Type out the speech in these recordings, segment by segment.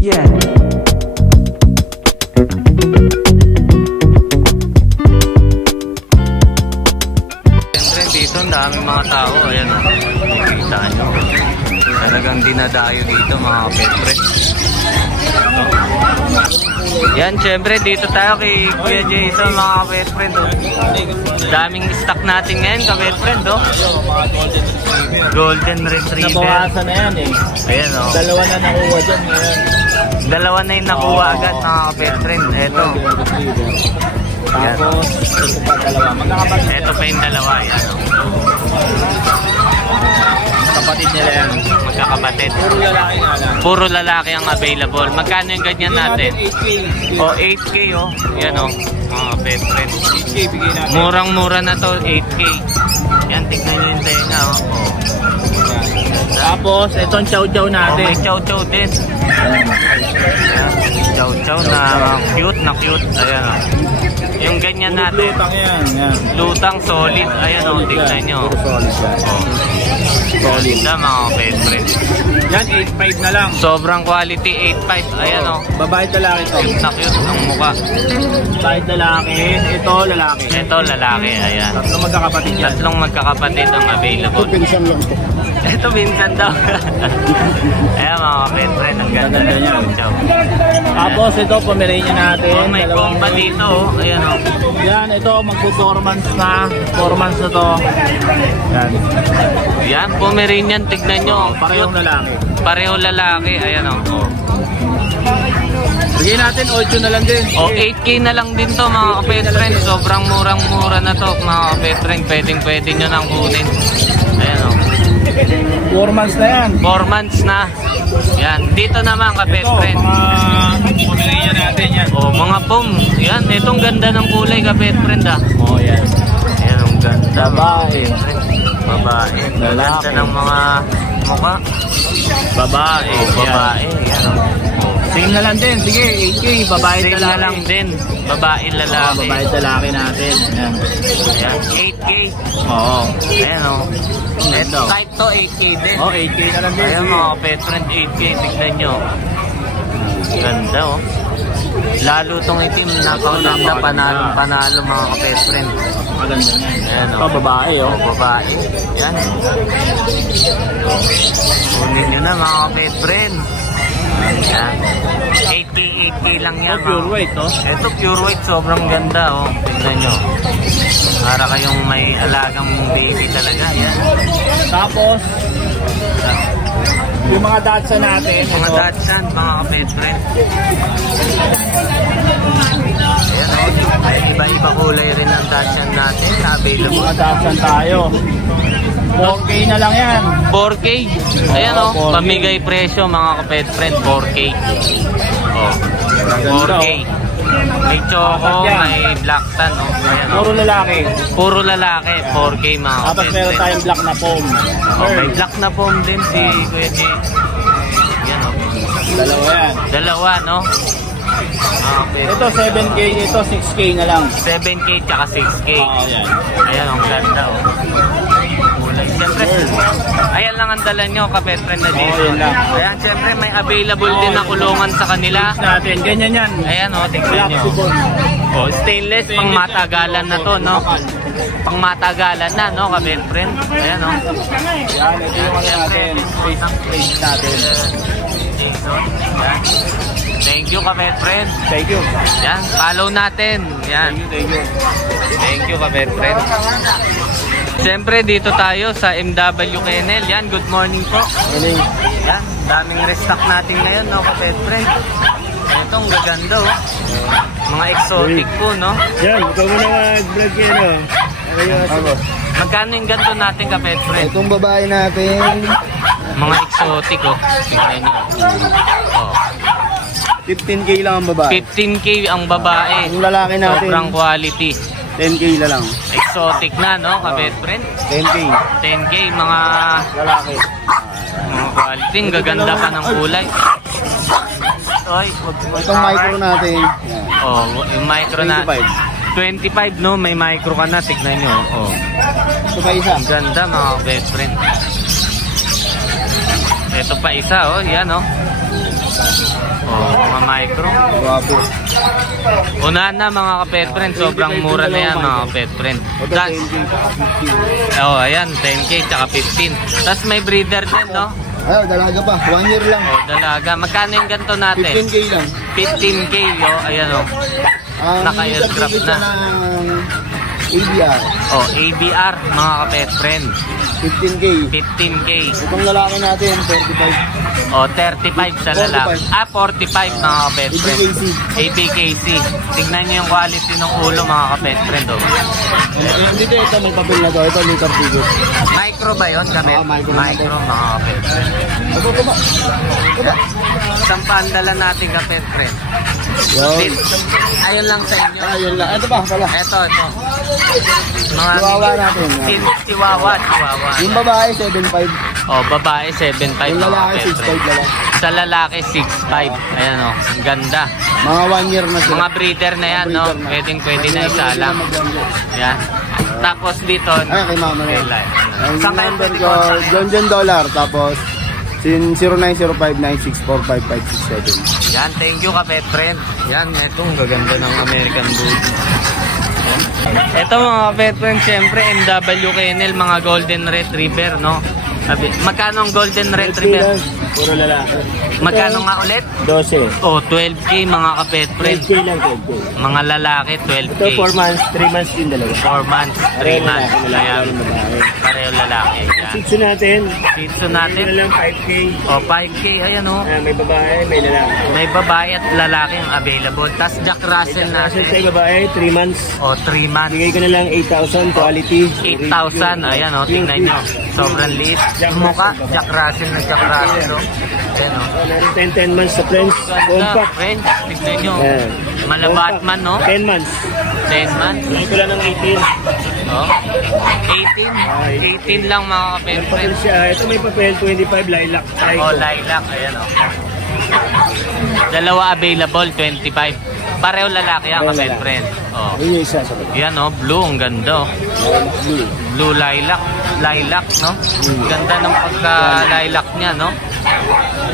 Yeah. Siyempre dito, ang daming mga tao. Ayan o. Nakikita nyo. Talagang dinadayo dito mga kapetpre. Yan, syempre dito tayo kay Kuya Jason mga kapetpre. Daming stock natin ngayon kapetpre. Golden Retriever. Nabawasan na yan eh. Ayan o. Dalawa na nakuha dyan ngayon. Dalawa na yung nakuha agad mga kapetpre. Eto. Tapos, ito pa dalawa. Magkakapatid. Eto pa yung dalawa. Yan o. Kapatid nila yan. Magkakapatid. Puro lalaki nga lang. Puro lalaki ang available. Magkano yung ganyan natin? 8K. O, 8K o. Yan o. Mga kapetpre. 8K bigay natin. Murang-mura na to, 8K. Yan, tignan nyo yung tenga o. Tapos, itong chow-chow Oh, natin. may chow-chow din. Chow-chow na cute na cute. Ayan o. Yung ganyan natin. Lutang yan. Yan. Lutang solid. Ayan o, tignan nyo. Puro solid yan. Solid na mga kapetpre. Yan, 8.5 na lang. Sobrang quality, 8.5. Ayan o. Babae lalaki to. Cute na cute ang mukha. Babae lalaki. Ito lalaki. Ito lalaki, ayan. Tatlong magkakapatid yan. Tatlong magkakapatid ang available. Pinsan lang to. Ito minsan daw. Ayan mga kapetpre, ang ganda Ganda ng niya. chow-chow. Tapos ito, Pomeranian natin. Oh, may Dalawang- bomba dito oh. Ayan o. Yan, ito, magpo-4 months na. 4 months na to. Yan. Yan, Pomeranian, tignan nyo. Parehong lalaki. Pareho lalaki, ayan o. Bigyan natin 8 na lang din. O, 8K na lang din to mga kapetren. Sobrang murang-mura na to mga kapetren. Pwedeng-pwede nyo nang kunin. Ayan o. 4 months na yan. 4 months na. Yan, dito naman Ito, kapetren. mga Pomeranian natin yan. O, mga pom. Yan, itong ganda ng kulay kapetren ah. Oh, yan. Ayan, ang ganda. Babae. Babae. Ganda Lalaki. ng mga mukha. Babae. O, babae. Yan o. Same na lang din. Sige, 8K. Babae Same na lalaki. lang din. Babae lalaki. Babae lalaki natin. Yan. Ayan, 8K. Oo. Ayan o. Ito. Type to 8K din. Oh, 8K na lang din. Ayan mga kapetren, 8K. Tignan nyo. Ganda o. Lalo tong itim. Napakaganda. Panalo mga kapetren. Maganda niyan. Ayan o. Ito, babae oh. Babae. Yan. Kunin nyo na mga kapetren. Yan. 8K lang yan. Oh, pure white oh. Ito pure white, sobrang ganda oh. Tignan nyo. Para kayong may alagang baby talaga. Yan. Tapos, yung mga Dachshund natin. Mga ito. Dachshund, mga kapetren. Ayan oh. May iba-iba kulay rin ang Dachshund natin na available. Mga Dachshund tayo. 4K na lang yan. 4K. Ayan oh. 4K. Pamigay presyo mga kapetren. 4K. Oh. 4K. May choco, may black tan oh. Ayan oh. Puro lalaki. Puro lalaki. 4K mga Tapos meron kapetren. tayong black na foam. Oh, may black na foam din si Kuya J. Yan oh. Dalawa yan. Dalawa no. Ito 7K, ito 6K na lang. 7K tsaka 6K. Oo, yan. Ayan ang ganda oh. Kulay. Siyempre, ayan lang ang dala nyo kapetren na dito. Oo, yan lang. Ayan, siyempre may available din na kulungan sa kanila. Natin, ganyan yan. Ayan oh, tignan nyo. Oh, stainless, pang matagalan na to, no? Pang matagalan na, no, kapetren? Ayan oh. Yan, ito yung ano natin. Face natin. Jason, yan. Thank you, kapetren. Thank you. Yan, follow natin. Yan. Thank you. Thank you, kapetren. Siyempre, dito tayo sa MW Kennel. Yan, good morning po. Morning. Yan, daming restock natin ngayon, no, kapetren. Itong gaganda, oh. Mga exotic po, no? Yan, ikaw mo na mag-vlog yan, oh. Magkano yung ganito natin, kapetren? Itong babae natin. Mga exotic, oh. Tingnan nyo. Oh. 15K lang ang babae. 15K ang babae. Yung lalaki natin. Sobrang quality. 10K na lang. Exotic na, no, kapetren? 10K. 10K, mga Lalaki. quality. Ang gaganda pa ng kulay. Oy, Itong micro natin. oh, yung micro na 25. 25, no? May micro ka na, tignan nyo. Oh. Ito pa isa. Ang ganda mga best friend. Ito pa isa, oh. Yan, oh. Oh, mga micro. Guwapo. Unahan na mga ka-pet friend, sobrang mura na yan mga ka-pet friend. Ito 10K tsaka 15. Oh, ayan, 10K tsaka 15. Tapos may breeder din, no? Ayaw, dalaga pa. 1 year lang. Oh, dalaga. Magkano yung ganito natin? 15K lang. 15K, oh. Ayan, oh. Naka-airdrop na. Ng ABR. Oh, ABR, mga ka-pet friend. 15K. 15K. Itong lalaki natin, 45. Oh, 35 sa lalaki. 45. Ah, 45 mga ka-pet friend. ABKC. ABKC. Tignan nyo yung quality ng ulo mga ka-pet friend, oh. Dito, ito may papel na to. Ito, liter figure. Micro ba yun, kapet? Micro. Micro, mga kapet. Ito, ito ba? Ito ba? Isang pandala natin, kapet, friend. Yun. Ayun lang sa inyo. Ayun lang. Ito ba? Pala. Ito. Mga Chihuahua natin. Chihuahua. Yung babae, 7.5. Oh, babae, 7.5. Yung mga lalaki, kapet, 6.5 friend. na lang. Sa lalaki, 6.5. Ayan, oh. Ang ganda. Mga 1 year na sila. Mga breeder na yan, no? Pwede na isa lang. Yan. Tapos dito, Ay, kay mama na yan. Ang saan kayo number pwede ko, contact? John Dollar. Tapos, 0905-964-5567. yan, thank you, kapet friend. Yan, itong gaganda ng American Bulldog. Ito mga kapet friend, syempre MW Kennel, mga Golden Retriever, no? Magkano ang Golden Retriever? Puro lalaki. Magkano nga ulit? 12. Oh, 12K mga kapet friend. 12K lang, 12K. Mga lalaki, 12K. Ito 4 months, 3 months din dalawa. 4 months, 3 months. Ayan, pareho lalaki. Yan. Sitso natin. Dito natin. Ito lang 5K. Oh, 5K, ayan oh. May babae, may lalaki. May babae at lalaki ang available. Tapos Jack Russell Kasi natin. tayo babae, 3 months. Oh, 3 months. Bigay ko na lang 8,000 quality. 8,000. Ayan oh, tingnan nyo. Sobrang liit. Yung mukha, Jack Russell na Jack Russell oh. Ayan oh. Meron 10 months sa French. Ganda, Compact. friends. Tignan nyo. Ayan. Malabatman no? 10 months. 10 months. Bigay ko lang ng 18. Oh. 18. 18 lang mga May kapatid. papel siya. Ito may papel, 25 lilac. Oh, lilac. Ayan oh. Dalawa available, 25. Pareho lalaki yan, Pareho kapatid, lalaki. friend. Oh. Ayun yung isa sa papel. Yan oh, blue. Ang ganda oh. Blue. Blue lilac. Lilac, no? Ganda ng pagka-lilac niya, no?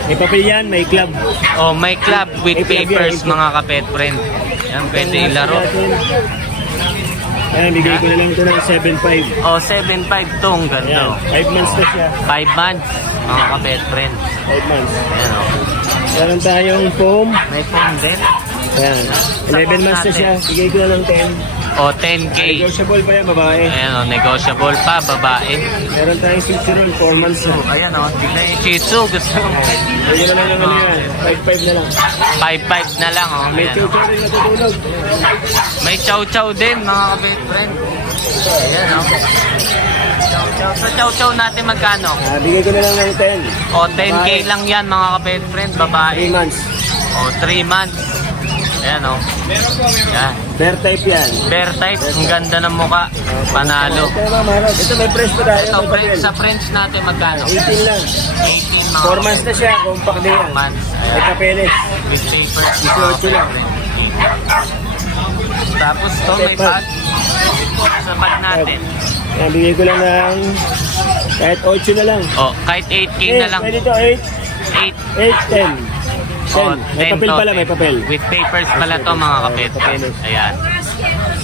May papel yan, may club. Oh, may club with May club papers, yan. mga kapet friend. Yan, pwede ilaro. Ayan, bigay ko na lang ito ng 7.5. Oh, 7.5 to. Ang ganda. Ayan, oh. 5 months na siya. 5 months, mga kapet friend. 5 months. Ayan, oh. Meron tayong foam. May phone din. Ayan, 11 months na siya. Bigay ko na lang 10. Oh, 10K. Negotiable pa yan, babae. Ayan, oh, negotiable pa, babae. Meron tayong Cicerone, 4 months na. Ayan, oh, tignan yung Shih Tzu. Gusto mo. Bigyan na lang yung ano yan. 5.5 na lang. 5.5 na lang, oh. May Ayan, oh. chucho rin natutulog. May chow-chow din, mga kapet friend. Ayan, oh. Chow-chow. Sa chow-chow natin magkano? Bigay ko na lang ng 10. O, 10K lang yan mga kapet friend, 3 babae. months. O, 3 months. Ayan o. Yan. Bear type yan. Bear type, ang ganda ng muka. Panalo. Ito mga maharap. Ito may fresh pa tayo. Ito, may papel. sa French natin magkano? 18 lang. 18 mga 4 months na siya. Compact din 4 yan. months. May Ayan. papeles. With papers. 18 lang. Tapos to may pad. Sa pad natin. Yan, bigay ko lang ng kahit 8 na lang. O, kahit 8K na lang. Pwede to 8. 8. 8, 10. O, 10. May 10 papel to pala, may 10. papel. With papers pala to mga kapet friend. Ayan.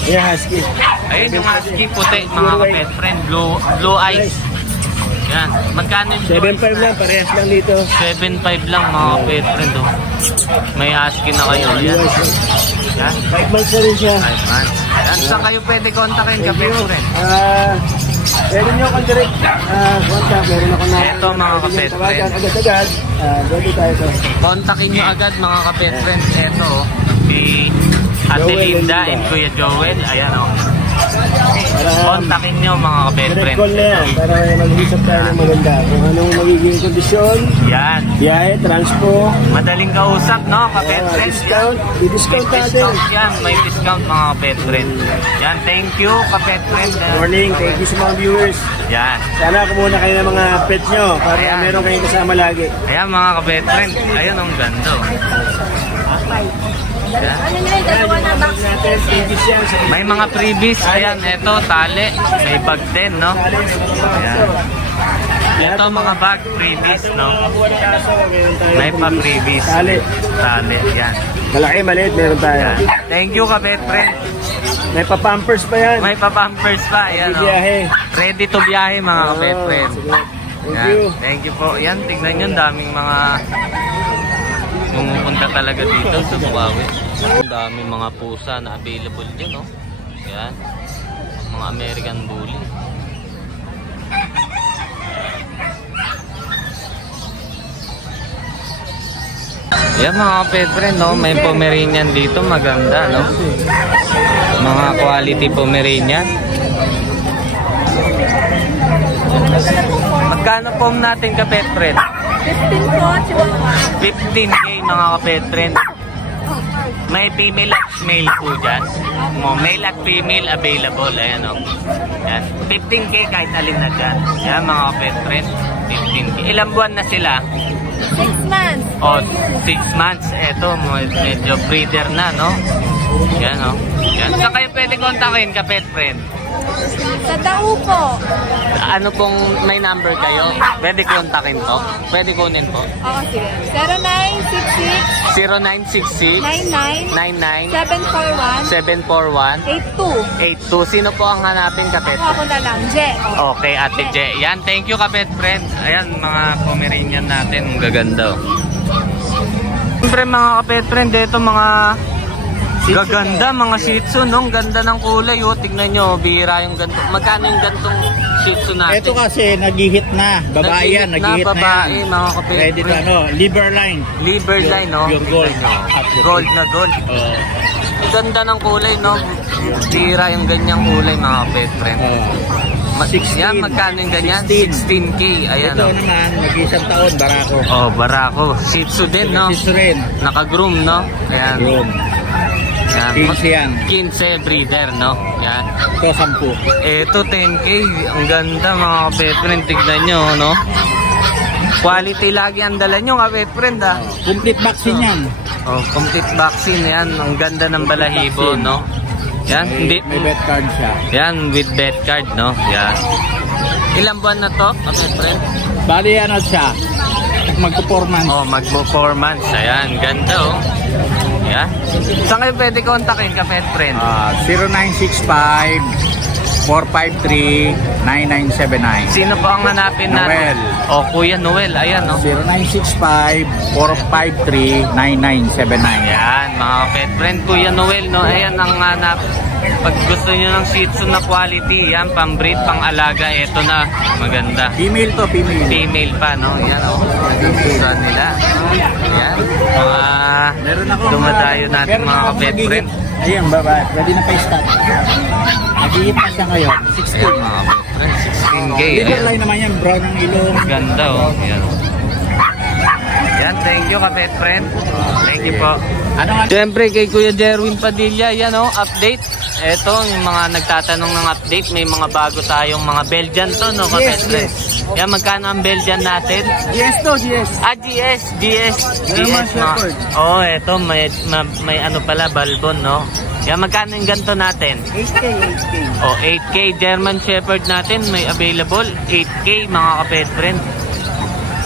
Ayan, husky. Ayun yung husky puti mga kapet friend. Blue eyes. Yan. Magkano yung blue eyes? 7.5 lang, parehas lang dito. 7.5 lang mga kapet friend. Oh. May husky na kayo. Ayan. Yan. 5 months na rin siya. 5 months. Yan. Saan kayo pwede kontakin kapet friend? Pwede nyo akong direct contact. Meron ako na. Eto, mga kapet friend. Agad-agad. Pwede tayo to. Kontakin nyo agad mga kapet friend. Eto oh. Si Ate Linda and Kuya Joel. Ayan o. Kontakin nyo mga kapet Direct friend. call na yan. Para mag-isip tayo ng maganda. Kung anong magiging kondisyon. Yan. Biyahe, transpo. Madaling kausap no kapet friend. Discount. Di-discount natin. Discount yan. May discount mga kapet friend. Yan. Thank you kapet friend. Morning. Thank you sa mga viewers. Yan. Sana kumuna kayo ng mga pet nyo para Ayan. meron kayong kasama lagi. Ayan mga kapet friend. Ayan ang ganda. Yan. Ayan, yung mga box natin, freebies yan. May mga freebies. Ayan. Eto ito, tali. May bag din, no? Ayan. Ito mga bag, freebies, no? May pa freebies. Tali. Tali, yan. Malaki, maliit, meron tayo. Yan. Thank you, kapet friend. May pa-pampers pa yan. May pa-pampers pa, yan, no? Biyahe. Ready to biyahe, mga kapet friend. Thank Yan. you. Thank you po. Yan, tignan nyo, daming mga pumupunta talaga dito sa Bukawi. Ang daming mga pusa na available din, no? Yan. Mga American Bully. Yan mga pet friend, no? May Pomeranian dito, maganda, no? Mga quality Pomeranian. Magkano po natin ka pet friend? 15 po, Chihuahua. 15K mga ka-pet friend. May female at male po dyan. Male at female available. Ayan o. Yan. 15K kahit alin na dyan. Yan mga ka-pet friend. 15K. Ilang buwan na sila? 6 months. O, 6 months. Eto, medyo breeder na, no? Yan o. Yan. Saan kayo pwede kontakin ka-pet friend? Sa Dao po. Ano pong may number kayo? Pwede kontakin po? Pwede kunin po? Oo, sige. 0966 0966 99 99 741 741 82. 82. Sino po ang hanapin, kapet? Ako na lang, Je. Okay, Ate Je. Yan, thank you, kapet friends. Ayan, mga Pomeranian natin. Ang gaganda. Siyempre, mga kapet friend, ito mga gaganda, mga Shih Tzu, no? Ang ganda ng kulay, oh. Tignan nyo, bihira yung ganito. Magkano yung gantong Shih Tzu natin? Ito kasi nag-hit na. Babae yan, nag-hit na babae, yan. mga kapet Ready to friend. ano, liver line. Liver line, no? Pure gold. Tignan nyo. Gold na gold. Oh. Ang ganda ng kulay, no? Bihira yung ganyang kulay, mga kapet friend. Oh. 16. Yan, magkano yung ganyan? 16. 16K. Ayan, Ito oh. naman, nag-isang taon, barako. Oh, barako. Shih Tzu din, no? Sis rin. Naka-groom, no? Ayan. Room. Yan. 15 yan. 15 breeder, no? Yan. Ito, 10. Ito, 10K. Ang ganda, mga kapet friend. Tignan nyo, no? Quality lagi ang dala nyo, kapet friend, ah. Complete vaccine yan. Oh, complete vaccine. Yan. Ang ganda ng balahibo, no? Yan. May vet card siya. Yan, with vet card, no? Yan. Ilang buwan na to, kapet friend? Bali, ano siya? Magpo-4 months. Oh, magpo 4 months. Ayan, ganda, oh. Yan. Saan kayo pwede kontakin, kapet friend? 0965-453-9979. Sino po ang hanapin natin? Noel. Oh, Kuya Noel. Ayan, no? 0965-453-9979. Ayan, mga pet friend, Kuya Noel, no? Ayan ang hanap. Pag gusto nyo ng Shih Tzu na quality, yan, pang-breed, pang-alaga, eto na, maganda. Female to, female. Female pa, no? Ayan, oh. Gusto nila. Ayan, mga Meron ako dumadayo natin, mga pet friend. Ayun, babae. Pwede na pa-start. Nag-hit na siya ngayon. 16. Ayan, mga pet friend, 16K. Liver Ayan. line naman yan, brown ang ilong. Ganda, oh. Ayan. Yan, thank you, kapet friend. Thank you po. Ano nga? Siyempre kay Kuya Jerwin Padilla, yan o, update. Eto, yung mga nagtatanong ng update, may mga bago tayong mga Belgian to, no, kapet friend? Yan, magkano ang Belgian natin? GS to, GS. Ah, GS. German Shepherd. Oh, eto, may ano pala, balbon, no? Yan, magkano yung ganito natin? 8K, 8K. Oh, 8K German Shepherd natin, may available. 8K, mga kapet friend.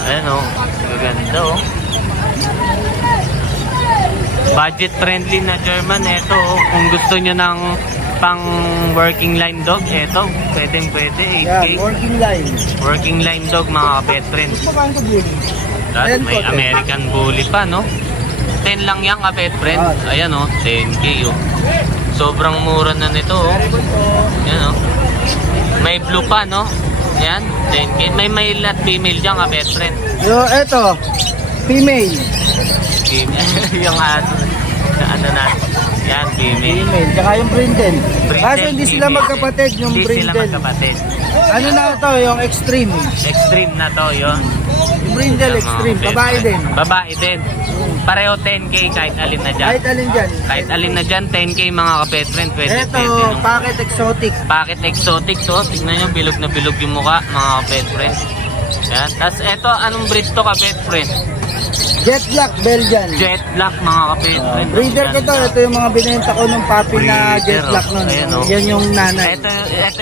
Ayan o, gaganda o. Budget friendly na German, eto o. Kung gusto nyo ng pang working line dog, eto, pwede 8K. Yeah, working line. Working line dog, mga kapet friend. Paano ko bully? Tapos Ayan may po, 10. American Bully pa, no? 10 lang yan, kapet friend. Ayan o, 10K o. Sobrang mura na nito o. Ayan o. May blue pa, no? Ayan, 10K. May male at female dyan, kapet friend. Yo, eto. Female. Yung ano na, yan, female. Female. Tsaka yung brindle. Brindle, Kaso hindi sila female. magkapatid, yung Hindi sila brindle. magkapatid. Ano na to, yung extreme. Extreme na to, yun. Yung brindle Yung mga extreme. kapet Babae friend. din. Babae din. Pareho 10K kahit alin na dyan. Kahit alin dyan. Kahit alin na dyan, 10K mga kapet friend. Pwede, Eto, pwede. No? packet exotic. Packet exotic to. Tignan nyo, bilog na bilog yung mukha, mga kapet friend. Yan. Tapos eto, anong breed to, kapet friend? Jet Black Belgian. Jet Black mga kapit friend. Breeder ko to. Ito yung mga binenta ko ng puppy na Jet Black nun. Ayan, oh. Yan yung nanay. Ito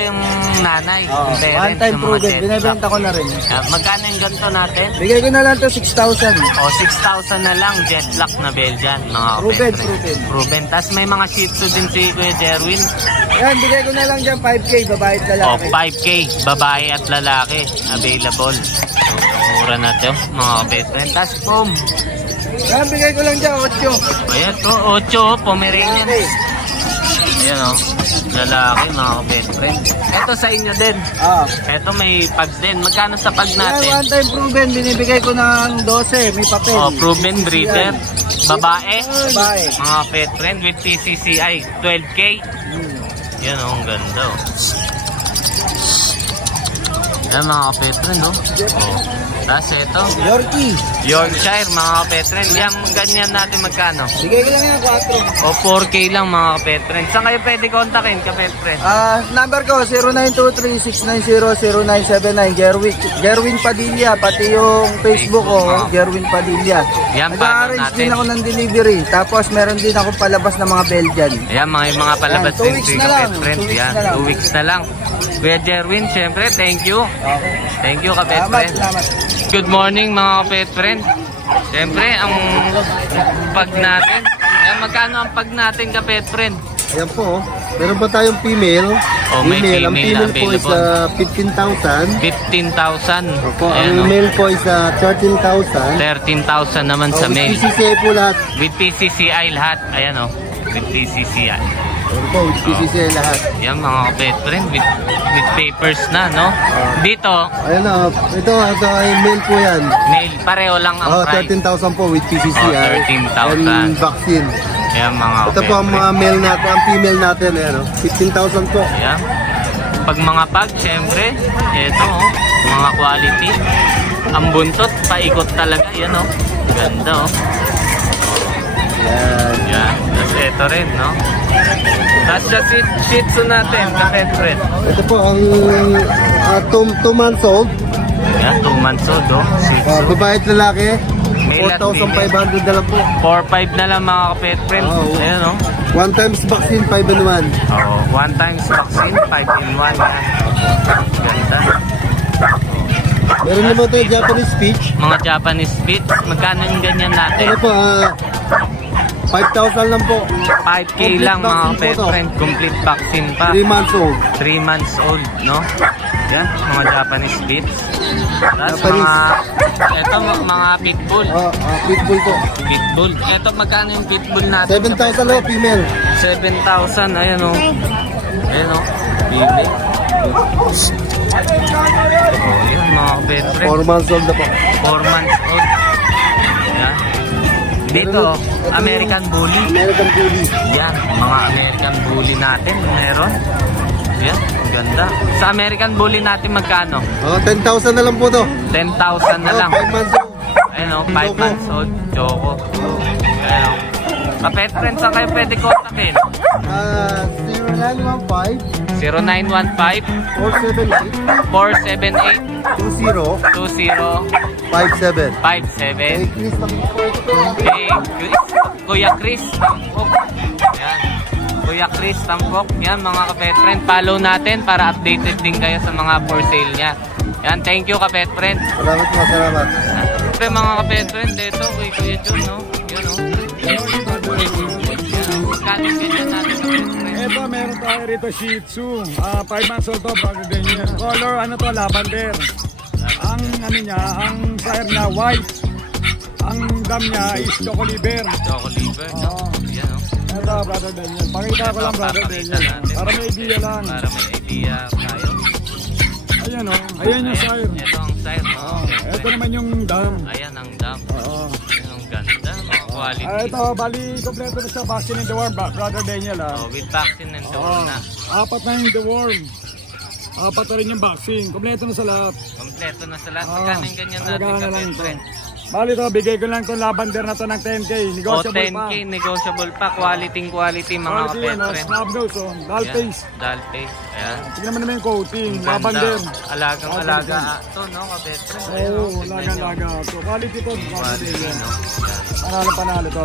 yung nanay. Oh, Parents one time ng mga proven. Jet Binibenta Black. ko na rin. Magkano yung ganito natin? Bigay ko na lang to 6,000. O, 6,000 na lang, Jet Black na Belgian, mga Proven, kapit proven. Proven. Tapos may mga Shih Tzu din si Kuya Jerwin. Yan, bigay ko na lang dyan 5K, babae at O, lalaki. 5K, babae at lalaki, available. So, mura na ito, mga kapit friend. Tapos, boom. Yan, bigay ko lang dyan 8. Ayan to, 8, Pomeranian. Lalaki. Ayan o, lalaki, mga kapit friend. Ito sa inyo din. Ah. Ito may pag din. Magkano sa pag Yan, natin? one time proven. Binibigay ko ng 12. May papel. O, proven breeder. Babae. Babae. Mga pet friend with PCCI. 12K. Yan o, ang ganda o. Yan mga pet friend o. Tapos ito, Yorkie. Yorkshire mga pet friend. Yan, ganyan natin magkano? Bigay ko lang yan 4. O 4K lang mga pet friend. Saan kayo pwede kontakin ka pet friend? Number ko 0923-690-0979. Gerwin Padilla. Pati yung Facebook ko, Gerwin Padilla. Yan, paano Nag-arrange natin? din ako ng delivery. Tapos meron din ako palabas ng mga Belgian. Ayan, mga palabas Yan, 2 din weeks si na lang. kapet friend. 2 weeks Yan, na lang. 2 weeks na lang. Kuya Jerwin, syempre, thank you. Okay. Thank you kapet Salamat, friend. salamat. Good morning mga kapet friend. Syempre, ang pag natin. Ayan, magkano ang pag natin kapet friend? Ayan po, meron pa tayong female. Oh, may Ang female female po is available. 15,000. 15,000. Opo, Ayan, ang oh. male po is 13,000. 13,000 naman sa With male. PCCI po lahat. With PCCI lahat. Ayan o. With PCCI. Ayan po, with PCCI lahat. Yan mga kapet friend. With papers na, no? Dito, Ayan na, ito ay male po yan. male. Pareho lang ang Oh, price. 13,000 po with PCCI. Oh, 13,000. And vaccine. Ayan mga Ito kapet po ang mga friend. male natin, ang female natin. Ayan, 15,000 po. Ayan. Pag mga pag, syempre, eto oh, mga quality. Ang buntot, paikot talaga. Yan oh. Ganda oh. Ayan. Yan. Tapos eto rin, no? Tapos sa Shih Tzu natin, kapet friend. Ito po ang 2 months old. Yan, 2 months old oh. Shih Tzu. Babae at lalaki. Male at 4,500 na lang po. 4-5 na lang mga kapet friend. Oo. Ayan oh. 1 times vaccine, 5 in 1. Oo, 1 times vaccine, 5 in 1 yan. Ganda. Meron naman tayo Japanese speech. Mga Japanese Spitz, magkano yung ganyan natin? Ano po, 5,000 lang po. 5K Complete lang mga vaccine kapet po to. friend. Complete vaccine pa. 3 months old. 3 months old, no? Yan, mga Japanese Spitz. Tapos Japanese. eto mga pitbull. Pitbull po. Pitbull. Eto magkano yung pitbull natin? 7,000 lang female. 7,000, ayan o. Ayan o, bibi. Oh, yan mga kapet friend. 4 months old na po. 4 months old. Yan. Dito, American Bully. American Bully. Yan, mga American Bully natin. Meron. Yan, ganda. Sa American Bully natin magkano? 10,000 na lang po to. 10,000 na lang. 5 months old. Ayun o, 5 months old. Choco. Ayun o. Kapet friends, saan kayo pwede kontakin? 0915 0915 478 478 2057. 2057. Chris, Kay Kuya Chris Tampok. Yan. Kuya Chris Tampok. Yan mga kapet friend. Follow natin para updated din kayo sa mga for sale niya. Yan. Thank you kapet friend. Salamat po, salamat. Siyempre mga kapet friend. Dito kay Kuya Jun. No? Yun o. Kanin ganyan natin kapet friend. Ito, meron tayo rito Shih Tzu. 5 months old to, bago din niya. Color, ano to, lavender. Ang ano niya, ang fire niya, white. Ang dam niya is choco liver. Choco liver. No? Oo. Yan o. Ito, brother Daniel. Pakita ko lang, brother Daniel. Para may idea lang. Para may idea tayo. Ayan o, ayan yung sire. Ito ang sire. No? Ito naman yung dam. Ayan ang dam. Oo. Ayan ang ganda. Mga quality. Ito, bali, kompleto na siya. Vaccine in the worm, brother Daniel. Oh, with vaccine and all na. 4 na yung the worm. 4 na rin yung vaccine. Kompleto na sa lahat. Kompleto na sa lahat. Magkano yung ganyan natin Alagaan na lang kapet ito. friend? Bali to, bigay ko lang itong lavender na to ng 10K. O, Negotiable pa. 10K, negotiable pa. Quality mga Quality yan, kapetren. snub nose, oh. Dull Ayan, face. dull face. Ayan. Tingnan mo naman yung coating, Ganda. lavender. Alagang-alaga to, no, kapetren? Ayan, Oo, tignan nyo. laga-laga. So, quality to. Quality, yan. no? Ayan. Panalo to.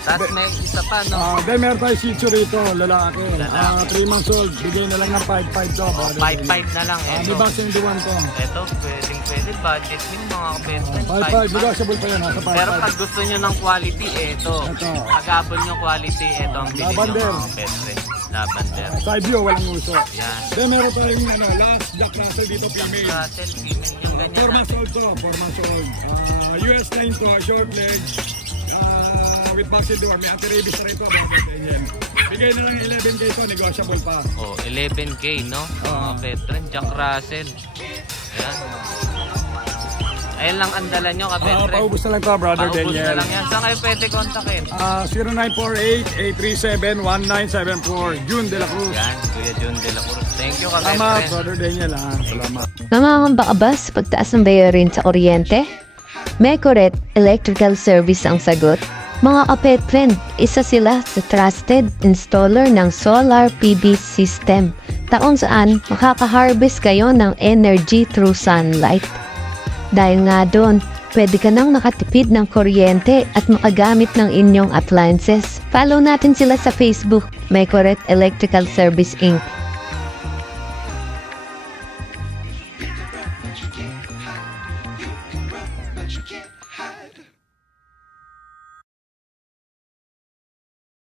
Tapos may isa pa, no? Then meron tayo Shih Tzu rito, lalaki. Lalaki. 3 months old, bigay na lang ng 5.5 to. 5.5 na lang. May Ito. vaccine diwan to. Ito, pwede. Budget yung mga kapetren. 5.5, negotiable pa yan, nasa 5.5. Pero pag gusto nyo ng quality, ito. Ito. Agabol nyo quality, ito ang bilhin nyo Lavender. mga kapetren. Lavender. Side view, walang uso. Yan. Then meron tayong last Jack Russell dito, female. Russell, female yung 4 ganyan. months old to, 4 months old. US 9 to, short leg. With vaccine diwan, may anti-rabies na rito. Bigay na lang 11K to, negotiable pa. Oh, 11K, no? Mga kapetren, Jack Russell. Ayan. Ayan lang ang dala nyo, kapetren. Paubos na lang to, brother Paubos Daniel. na lang yan. Saan kayo pwede kontakin? 0948-837-1974, June de la Cruz. Yan, Kuya Jun de la Cruz. Thank you, Salamat, kapetren. brother Daniel. Salamat. Nangangamba ka ba sa pagtaas ng bayarin sa kuryente? Mecoret Electrical Service ang sagot. Mga kapetren, isa sila sa trusted installer ng solar PV system, taong saan makaka-harvest kayo ng energy through sunlight. Dahil nga doon, pwede ka nang nakatipid ng kuryente at makagamit ng inyong appliances. Follow natin sila sa Facebook, Mecoret Electrical Service Inc.